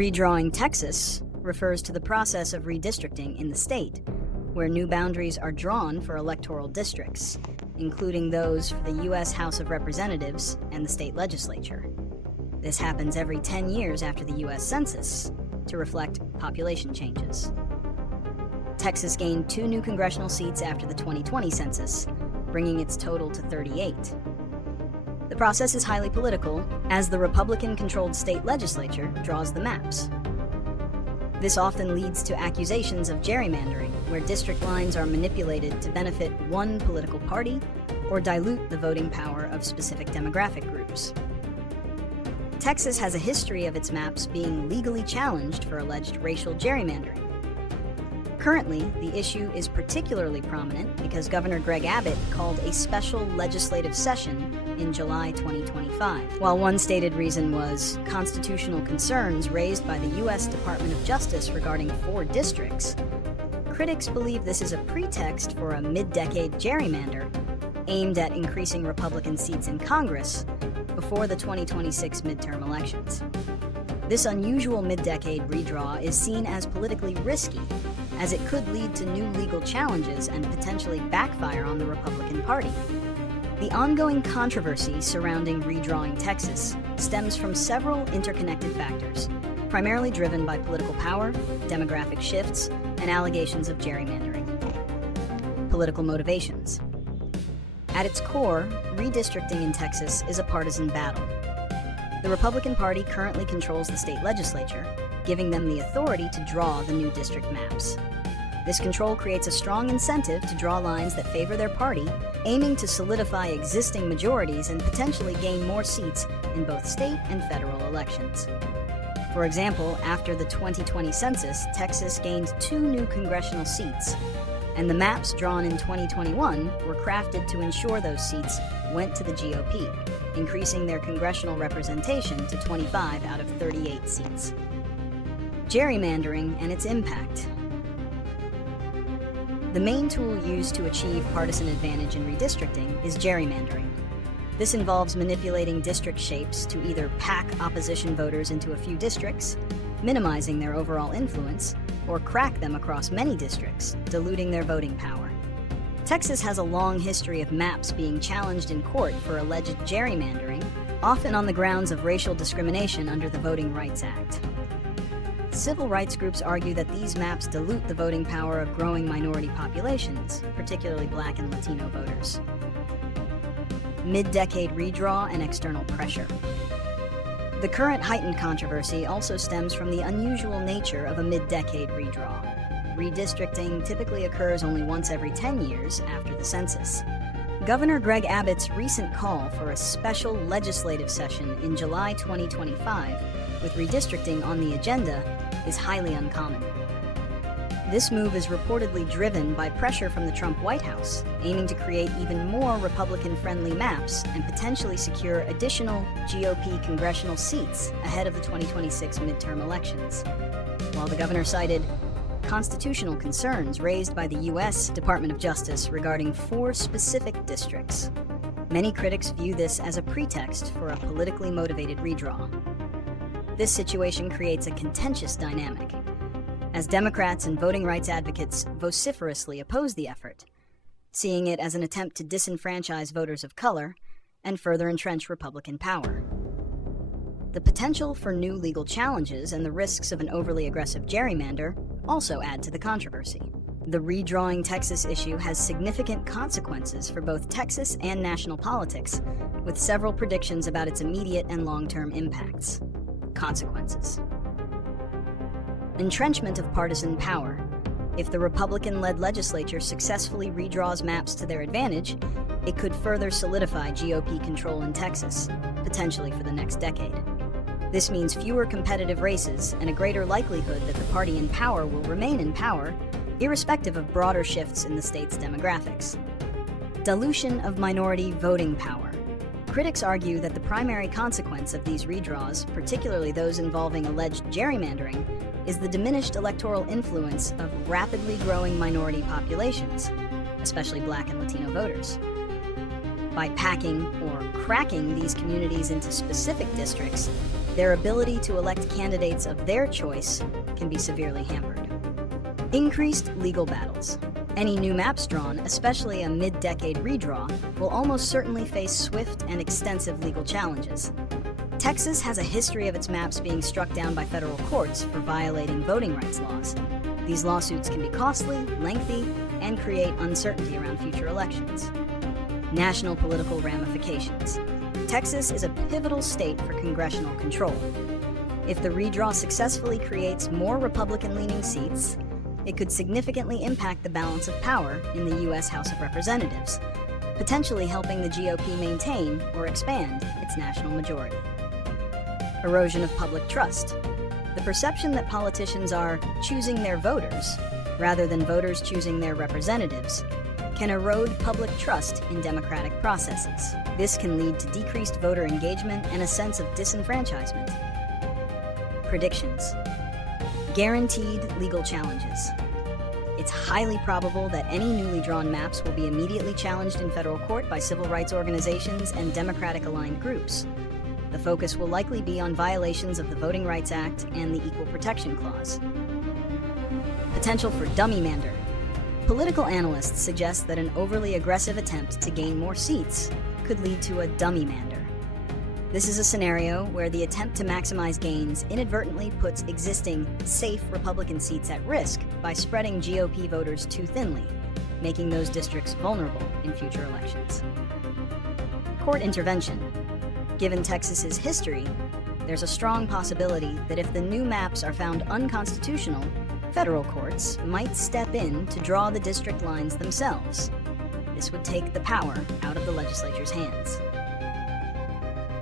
Redrawing Texas refers to the process of redistricting in the state, where new boundaries are drawn for electoral districts, including those for the U.S. House of Representatives and the state legislature. This happens every 10 years after the U.S. Census to reflect population changes. Texas gained 2 new congressional seats after the 2020 census, bringing its total to 38. The process is highly political, as the Republican-controlled state legislature draws the maps. This often leads to accusations of gerrymandering, where district lines are manipulated to benefit one political party or dilute the voting power of specific demographic groups. Texas has a history of its maps being legally challenged for alleged racial gerrymandering. Currently, the issue is particularly prominent because Governor Greg Abbott called a special legislative session in July 2025. While one stated reason was constitutional concerns raised by the U.S. Department of Justice regarding 4 districts, critics believe this is a pretext for a mid-decade gerrymander aimed at increasing Republican seats in Congress before the 2026 midterm elections. This unusual mid-decade redraw is seen as politically risky, as it could lead to new legal challenges and potentially backfire on the Republican Party. The ongoing controversy surrounding Redrawing Texas stems from several interconnected factors, primarily driven by political power, demographic shifts, and allegations of gerrymandering. Political motivations. At its core, redistricting in Texas is a partisan battle. The Republican Party currently controls the state legislature, giving them the authority to draw the new district maps. This control creates a strong incentive to draw lines that favor their party, aiming to solidify existing majorities and potentially gain more seats in both state and federal elections. For example, after the 2020 census, Texas gained 2 new congressional seats, and the maps drawn in 2021 were crafted to ensure those seats went to the GOP, increasing their congressional representation to 25 out of 38 seats. Gerrymandering and its impact. The main tool used to achieve partisan advantage in redistricting is gerrymandering. This involves manipulating district shapes to either pack opposition voters into a few districts, minimizing their overall influence, or crack them across many districts, diluting their voting power. Texas has a long history of maps being challenged in court for alleged gerrymandering, often on the grounds of racial discrimination under the Voting Rights Act. Civil rights groups argue that these maps dilute the voting power of growing minority populations, particularly Black and Latino voters. Mid-decade redraw and external pressure. The current heightened controversy also stems from the unusual nature of a mid-decade redraw. Redistricting typically occurs only once every 10 years after the census. Governor Greg Abbott's recent call for a special legislative session in July 2025 with redistricting on the agenda is highly uncommon. This move is reportedly driven by pressure from the Trump White House, aiming to create even more Republican-friendly maps and potentially secure additional GOP congressional seats ahead of the 2026 midterm elections. While the governor cited constitutional concerns raised by the U.S. Department of Justice regarding 4 specific districts, many critics view this as a pretext for a politically motivated redraw. This situation creates a contentious dynamic, as Democrats and voting rights advocates vociferously oppose the effort, seeing it as an attempt to disenfranchise voters of color and further entrench Republican power. The potential for new legal challenges and the risks of an overly aggressive gerrymander also add to the controversy. The Redrawing Texas issue has significant consequences for both Texas and national politics, with several predictions about its immediate and long-term impacts. Consequences. Entrenchment of partisan power. If the Republican-led legislature successfully redraws maps to their advantage, it could further solidify GOP control in Texas, potentially for the next decade. This means fewer competitive races and a greater likelihood that the party in power will remain in power, irrespective of broader shifts in the state's demographics. Dilution of minority voting power. Critics argue that the primary consequence of these redraws, particularly those involving alleged gerrymandering, is the diminished electoral influence of rapidly growing minority populations, especially Black and Latino voters. By packing or cracking these communities into specific districts, their ability to elect candidates of their choice can be severely hampered. Increased legal battles. Any new maps drawn, especially a mid-decade redraw, will almost certainly face swift and extensive legal challenges. Texas has a history of its maps being struck down by federal courts for violating voting rights laws. These lawsuits can be costly, lengthy, and create uncertainty around future elections. National political ramifications. Texas is a pivotal state for congressional control. If the redraw successfully creates more Republican-leaning seats, it could significantly impact the balance of power in the U.S. House of Representatives, potentially helping the GOP maintain or expand its national majority. Erosion of public trust. The perception that politicians are choosing their voters, rather than voters choosing their representatives, can erode public trust in democratic processes. This can lead to decreased voter engagement and a sense of disenfranchisement. Predictions. Guaranteed legal challenges. It's highly probable that any newly drawn maps will be immediately challenged in federal court by civil rights organizations and Democratic-aligned groups. The focus will likely be on violations of the Voting Rights Act and the Equal Protection Clause. Potential for dummymander. Political analysts suggest that an overly aggressive attempt to gain more seats could lead to a dummymander. This is a scenario where the attempt to maximize gains inadvertently puts existing, safe Republican seats at risk by spreading GOP voters too thinly, making those districts vulnerable in future elections. Court intervention. Given Texas's history, there's a strong possibility that if the new maps are found unconstitutional, federal courts might step in to draw the district lines themselves. This would take the power out of the legislature's hands.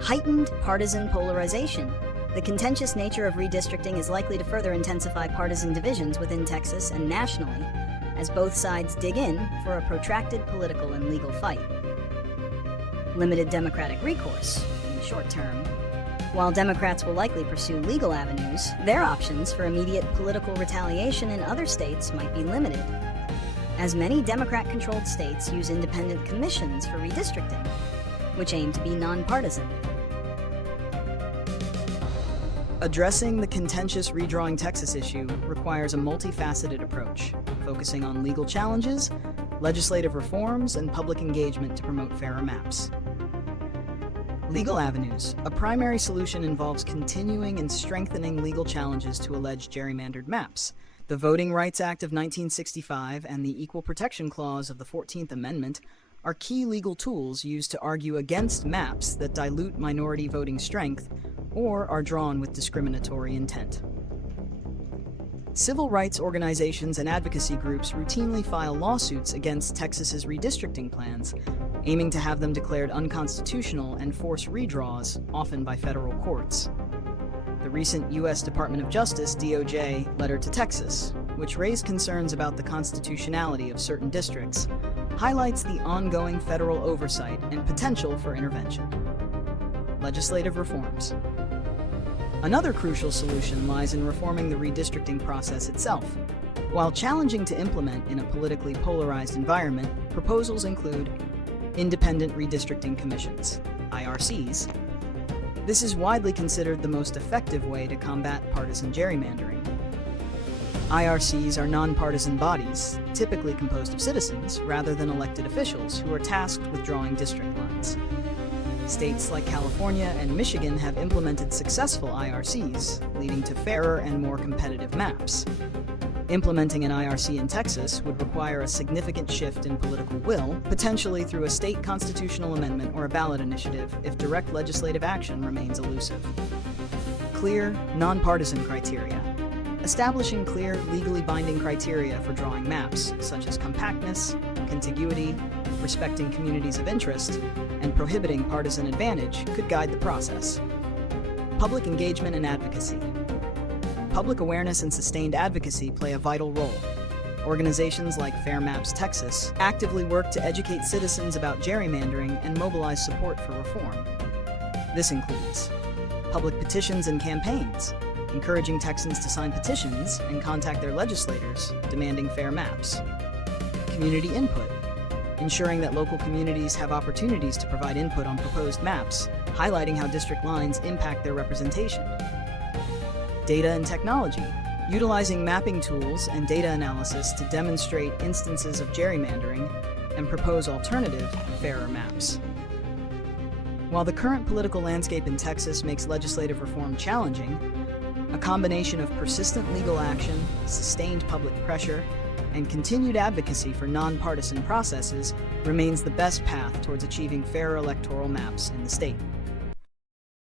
Heightened partisan polarization. The contentious nature of redistricting is likely to further intensify partisan divisions within Texas and nationally, as both sides dig in for a protracted political and legal fight. Limited democratic recourse in the short term. While Democrats will likely pursue legal avenues, their options for immediate political retaliation in other states might be limited, as many Democrat-controlled states use independent commissions for redistricting, which aim to be nonpartisan. Addressing the contentious Redrawing Texas issue requires a multifaceted approach, focusing on legal challenges, legislative reforms, and public engagement to promote fairer maps. Legal avenues. A primary solution involves continuing and strengthening legal challenges to alleged gerrymandered maps. The Voting Rights Act of 1965 and the Equal Protection Clause of the 14th Amendment are key legal tools used to argue against maps that dilute minority voting strength or are drawn with discriminatory intent. Civil rights organizations and advocacy groups routinely file lawsuits against Texas's redistricting plans, aiming to have them declared unconstitutional and force redraws, often by federal courts. The recent U.S. Department of Justice (DOJ) letter to Texas, which raised concerns about the constitutionality of certain districts, highlights the ongoing federal oversight and potential for intervention. Legislative reforms. Another crucial solution lies in reforming the redistricting process itself. While challenging to implement in a politically polarized environment, proposals include independent redistricting commissions, IRCs. This is widely considered the most effective way to combat partisan gerrymandering. IRCs are nonpartisan bodies, typically composed of citizens rather than elected officials who are tasked with drawing district lines. States like California and Michigan have implemented successful IRCs, leading to fairer and more competitive maps. Implementing an IRC in Texas would require a significant shift in political will, potentially through a state constitutional amendment or a ballot initiative if direct legislative action remains elusive. Clear, nonpartisan criteria. Establishing clear, legally binding criteria for drawing maps, such as compactness, contiguity, respecting communities of interest, and prohibiting partisan advantage could guide the process. Public engagement and advocacy. Public awareness and sustained advocacy play a vital role. Organizations like Fair Maps Texas actively work to educate citizens about gerrymandering and mobilize support for reform. This includes public petitions and campaigns, encouraging Texans to sign petitions and contact their legislators demanding fair maps. Community input, ensuring that local communities have opportunities to provide input on proposed maps, highlighting how district lines impact their representation. Data and technology, utilizing mapping tools and data analysis to demonstrate instances of gerrymandering and propose alternative, fairer maps. While the current political landscape in Texas makes legislative reform challenging, a combination of persistent legal action, sustained public pressure, and continued advocacy for nonpartisan processes remains the best path towards achieving fairer electoral maps in the state.